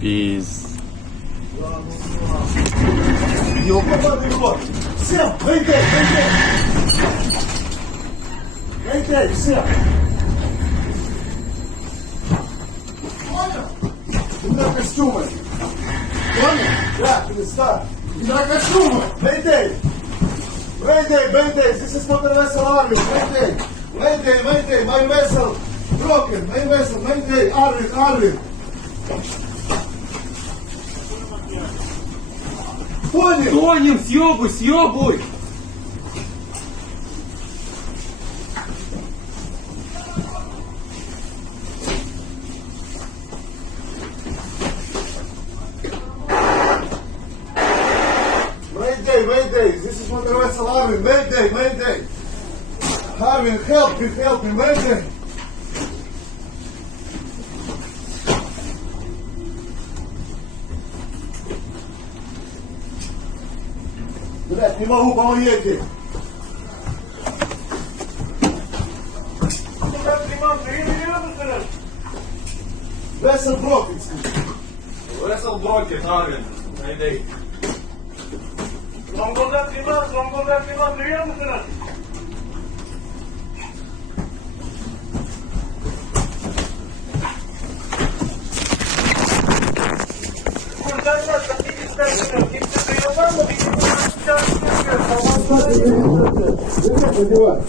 Пиз. Ёбаный рот! Всем, mayday, mayday! Mayday, всем! Понял? Куда костюмы? Понял? Да, перестань. Куда костюмы? Mayday! Mayday, mayday! This is not a vessel Arvin! Mayday! Mayday, mayday! My vessel broken! My vessel, mayday! Arvin, Arvin! Понял? Тонем, съебуй, съебуй! Mayday, mayday! This is not a vessel Arvin! Mayday, mayday! Arvin, help me, mayday! Блять, не могу, помогите! Vessel broken! Весел брокет, Арвин. Найди. Одевай!